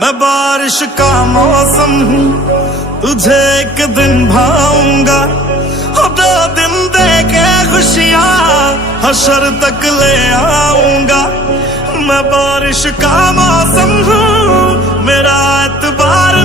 मैं बारिश का मौसम हूँ, तुझे एक दिन भाऊंगा। हो 2 दिन दे के खुशियाँ हशर तक ले आऊंगा। मैं बारिश का मौसम हूँ,